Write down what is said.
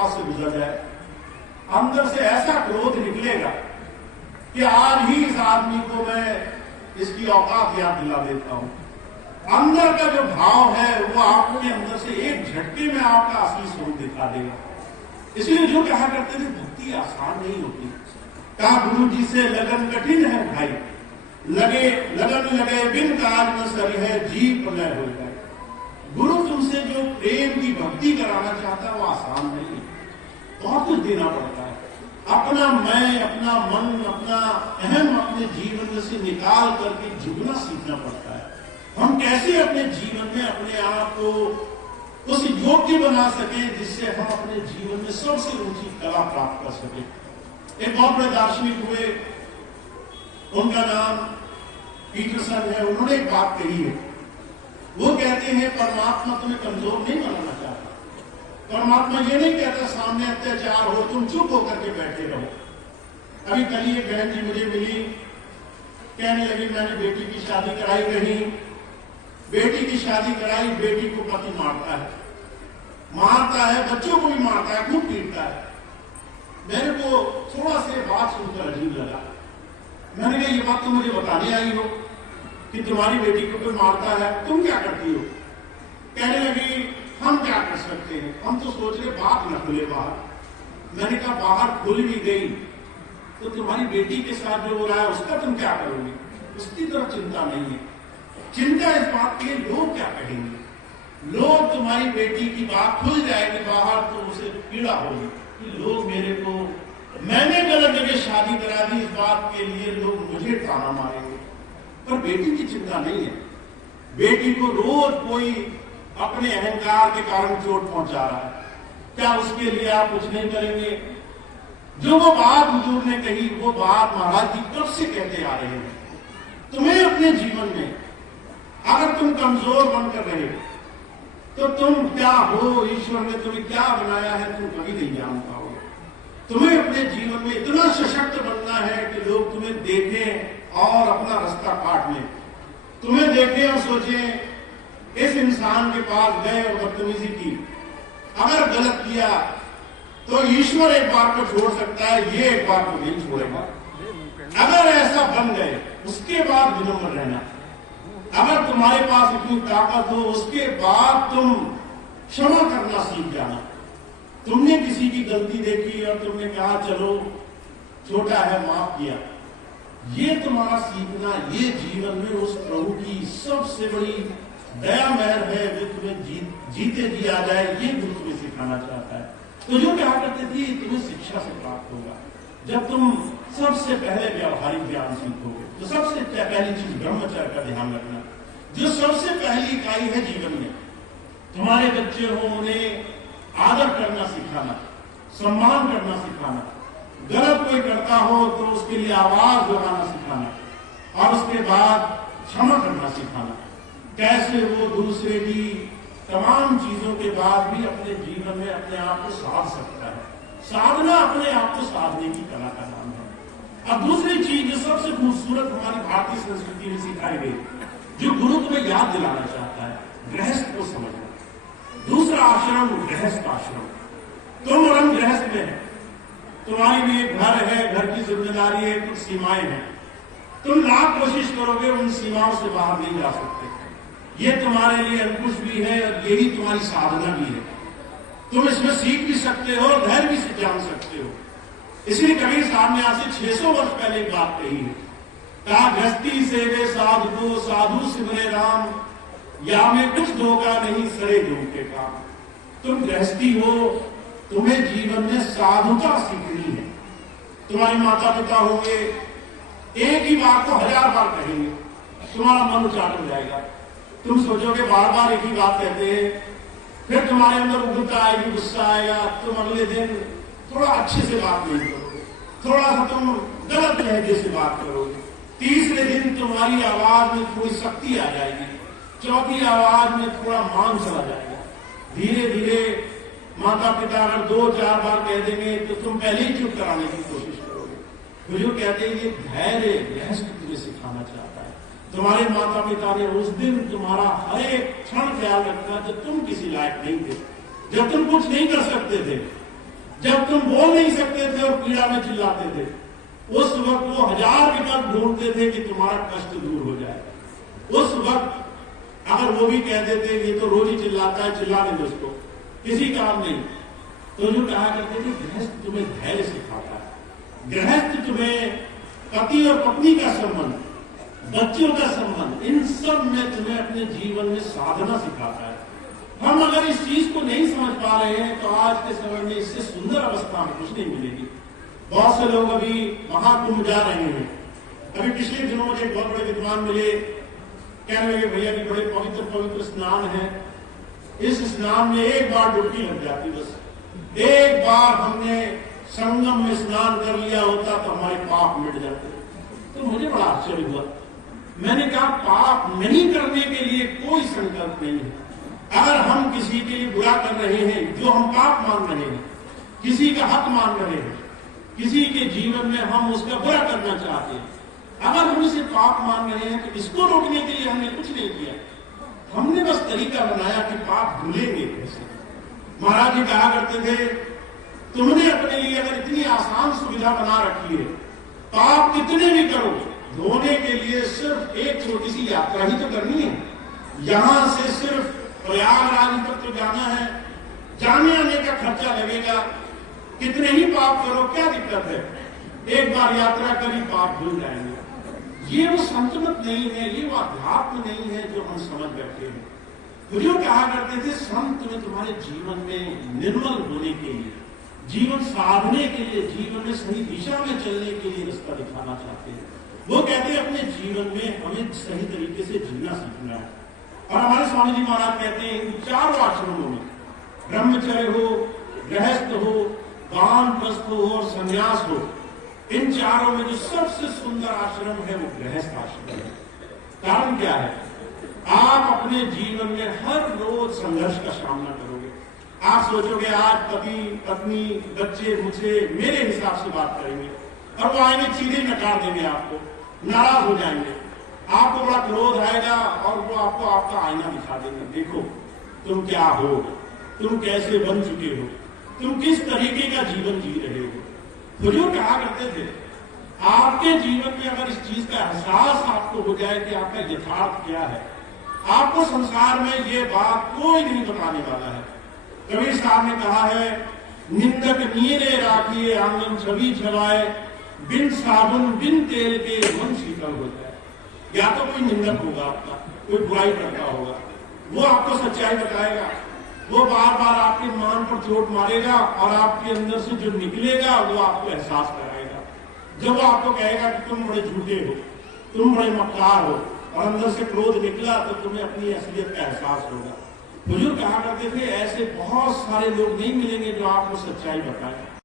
पास से गुजर जाए, अंदर से ऐसा क्रोध निकलेगा कि आज ही इस आदमी को मैं इसकी औकात याद दिला देता हूं। अंदर का जो भाव है वो आपके अंदर से एक झटके में आपका असली स्वरूप दिखा देगा। इसलिए जो कहा करते थे भक्ति आसान नहीं होती, कहा गुरु जी से लगन कठिन है भाई, लगन लगे बिन काज न सरी है, जी प्रलय हो जाए। गुरु तुमसे जो प्रेम की भक्ति कराना चाहता है वो आसान नहीं है, बहुत कुछ देना पड़ता है। अपना मैं, अपना मन, अपना अहम अपने जीवन में से निकाल करके झुकना सीखना पड़ता है। हम कैसे अपने जीवन में अपने आप को उस योग्य बना सके जिससे हम अपने जीवन में सबसे ऊंची कला प्राप्त कर सके। एक बहुत बड़े दार्शनिक हुए, उनका नाम पीटरसन है। उन्होंने एक बात कही है, वो कहते हैं परमात्मा तुम्हें कमजोर नहीं बनाना चाहता। परमात्मा ये नहीं कहता सामने अत्याचार हो तुम चुप होकर के बैठे रहो। अभी कल एक बहन जी मुझे मिली, कहने लगी मैंने बेटी की शादी कराई, कहीं बेटी की शादी कराई, बेटी को पति मारता है, बच्चों को भी मारता है, खूब पीटता है। मेरे को थोड़ा से बात सुनकर अजीब लगा। मैंने कहा ये बात तो मुझे बताने आई हो कि तुम्हारी बेटी को कोई मारता है, तुम क्या करती हो? कहने लगी हम क्या कर सकते हैं, हम तो सोच रहे बात न खुले बाहर। मैंने कहा बाहर खुल भी गई तो तुम्हारी बेटी के साथ जो हो रहा है उसका तुम क्या करोगे? उसकी तरफ चिंता नहीं है, चिंता इस बात की लोग क्या कहेंगे। लोग तुम्हारी बेटी की बात खुल जाएगी बाहर तो उसे पीड़ा होगी कि लोग मेरे को, मैंने गलत जगह शादी करा दी, इस बात के लिए लोग मुझे ताना मारेंगे। पर बेटी की चिंता नहीं है। बेटी को रोज कोई अपने अहंकार के कारण चोट पहुंचा रहा है, क्या उसके लिए आप कुछ नहीं करेंगे? जो वो बात हुजूर ने कही वो बात महाराज जी कब से कहते आ रहे हैं। तुम्हें अपने जीवन में अगर तुम कमजोर बनकर रहे तो तुम क्या हो, ईश्वर ने तुम्हें क्या बनाया है तुम कभी नहीं जान पाओगे। तुम्हें अपने जीवन में इतना सशक्त बनना है कि लोग तुम्हें देखें और अपना रास्ता काट लें। तुम्हें देखें और सोचें इस इंसान के पास गए और बदतमीजी की, अगर गलत किया तो ईश्वर एक बार को छोड़ सकता है, ये एक बार को नहीं छोड़ेगा। अगर ऐसा बन गए उसके बाद विनम्र रहना। अगर तुम्हारे पास इतनी ताकत हो उसके बाद तुम क्षमा करना सीख जाना। तुमने किसी की गलती देखी और तुमने कहा चलो छोटा है माफ किया, ये तुम्हारा सीखना, ये जीवन में उस प्रभु की सबसे बड़ी दया महर है जो तुम्हें जीते जी आ जाए, ये गुरु तुम्हें सिखाना चाहता है। तो जो क्या करते थे तुम्हें शिक्षा से प्राप्त होगा। जब तुम सबसे पहले व्यवहारिक ज्ञान सीखोगे तो सबसे पहली चीज ब्रह्मचर्य का ध्यान रखना, जो सबसे पहली इकाई है जीवन में। तुम्हारे बच्चे हो उन्हें आदर करना सिखाना, सम्मान करना सिखाना, गलत कोई करता हो तो उसके लिए आवाज लगाना सिखाना, और उसके बाद क्षमा करना सिखाना। कैसे वो दूसरे की तमाम चीजों के बाद भी अपने जीवन में अपने आप को साध सकता है। साधना अपने आप को साधने की कला का नाम है। अब दूसरी चीज जो सबसे खूबसूरत हमारी भारतीय संस्कृति में सिखाई गई, जो गुरु तुम्हें याद दिलाना चाहता है, गृहस्थ को समझना। दूसरा आश्रम गृहस्थ आश्रम। तुम और हम गृहस्थ में है, तुम्हारी भी एक घर है, घर की जिम्मेदारी है, कुछ सीमाएं हैं। तुम लाख कोशिश करोगे उन सीमाओं से बाहर नहीं जा सकते। ये तुम्हारे लिए अंकुश भी है और यही तुम्हारी साधना भी है। तुम इसमें सीख भी सकते हो और धैर्य भी जान सकते हो। इसलिए कबीर साहब ने आज से 600 वर्ष पहले एक बात कही है, कहा गृहस्थी सेवे साधु को, साधु सिमरे राम, या में कुछ धोखा नहीं सरे योग के काम। तुम गृहस्थी हो, तुम्हें जीवन में साधुता सीखनी है। तुम्हारे माता पिता होंगे, एक ही बात को 1000 बार कहेंगे, तुम्हारा मन उचाट हो जाएगा। तुम सोचोगे बार बार एक ही बात कहते हैं, फिर तुम्हारे अंदर उग्रता आएगी, गुस्सा आएगा। तुम अगले दिन थोड़ा अच्छे से बात नहीं करोगे, थोड़ा सा तुम गलत लहजे से बात करोगे। तीसरे दिन तुम्हारी आवाज में थोड़ी शक्ति आ जाएगी, चौथी आवाज में थोड़ा मान चला जाएगा। धीरे धीरे माता पिता अगर 2-4 बार कह देंगे तो तुम पहले ही चुप कराने की कोशिश करोगे। तो जो कहते हैं ये धैर्य गृहस्थ तुम्हें सिखाना चाहता है। तुम्हारे माता पिता ने उस दिन तुम्हारा हर एक क्षण ख्याल रखा जब तुम किसी लायक नहीं थे, जब तुम कुछ नहीं कर सकते थे। जब तुम बोल नहीं सकते थे और पीड़ा में चिल्लाते थे, उस वक्त वो 1000 विकल्प ढूंढते थे कि तुम्हारा कष्ट दूर हो जाए। उस वक्त अगर वो भी कह देते ये तो रोज ही चिल्लाता है, चिल्लाने दो उसको, किसी काम नहीं, तो जो कहा करते थे गृहस्थ तुम्हें धैर्य सिखाता है, गृहस्थ तुम्हें पति और पत्नी का संबंध, बच्चों का संबंध, इन सब में तुम्हें अपने जीवन में साधना सिखाता है। हम अगर इस चीज को नहीं समझ पा रहे हैं तो आज के समय में इससे सुंदर अवस्था में कुछ नहीं मिलेगी। बहुत से लोग अभी महाकुंभ जा रहे हैं। अभी पिछले दिनों मुझे एक बहुत बड़े विद्वान मिले, कहने लगे भैया कि बड़े पवित्र पवित्र स्नान है, इस स्नान में एक बार डुबकी लग जाती, बस एक बार हमने संगम में स्नान कर लिया होता तो हमारे पाप मिट जाते। तो मुझे बड़ा आश्चर्य हुआ। मैंने कहा पाप नहीं करने के लिए कोई संकल्प नहीं है। अगर हम किसी के लिए बुरा कर रहे हैं, जो हम पाप मान रहे हैं, किसी का हक मान रहे हैं, किसी के जीवन में हम उसका बुरा करना चाहते हैं, अगर हम इसे पाप मान रहे हैं तो इसको रोकने के लिए हमने कुछ नहीं किया। हमने बस तरीका बनाया कि पाप धुलेंगे कैसे। महाराज जी कहा करते थे तुमने अपने लिए अगर इतनी आसान सुविधा बना रखी है, पाप कितने भी करो, धोने के लिए सिर्फ एक छोटी सी यात्रा ही तो करनी है। यहां से सिर्फ प्रयागराज तक तो जाना है, जाने आने का खर्चा लगेगा, कितने ही पाप करो क्या दिक्कत है, एक बार यात्रा करी पाप भूल जाएंगे। ये वो संतमत नहीं है, ये वो अध्यात्म नहीं है जो हम समझ बैठे हैं। जो कहा करते थे संत में तुम्हारे जीवन में निर्मल होने के लिए, जीवन साधने के लिए, जीवन में सही दिशा में चलने के लिए रास्ता दिखाना चाहते हैं। वो कहते हैं अपने जीवन में हमें सही तरीके से जीना सीखना है। और हमारे स्वामी जी महाराज कहते हैं इन चारों आश्रमों में, ब्रह्मचर्य हो, गृहस्थ हो, वानप्रस्थ हो और संन्यास हो, इन चारों में जो सबसे सुंदर आश्रम है वो गृहस्थ आश्रम है। कारण क्या है? आप अपने जीवन में हर रोज संघर्ष का सामना करोगे। आप सोचोगे आज पति पत्नी बच्चे मुझसे मेरे हिसाब से बात करेंगे और वो आएंगे सीधे नकार देंगे, आपको नाराज हो जाएंगे, आपको बड़ा क्रोध आएगा और वो आपको आपका आईना दिखा देंगे, देखो तुम क्या हो, तुम कैसे बन चुके हो, तुम किस तरीके का जीवन जी रहे हो। बुजुर्ग कहा करते थे आपके जीवन में अगर इस चीज का एहसास आपको हो जाए कि आपका यथार्थ क्या है, आपको संसार में ये बात कोई नहीं बताने वाला है। कबीर साहब ने कहा है निंदक नीरे राखिए आंगन छवि छवाए, बिन साबुन बिन तेल के मन शीतल हो जाए। या तो कोई निंदक होगा आपका, कोई बुराई करता होगा, वो आपको सच्चाई बताएगा, वो बार बार आपके मान पर चोट मारेगा और आपके अंदर से जो निकलेगा वो आपको एहसास कराएगा। जब वो आपको कहेगा कि तुम बड़े झूठे हो, तुम बड़े मक्कार हो, और अंदर से क्रोध निकला तो तुम्हें अपनी असलियत का एहसास होगा। बुजुर्ग कहा करते थे ऐसे बहुत सारे लोग नहीं मिलेंगे जो आपको सच्चाई बताएं।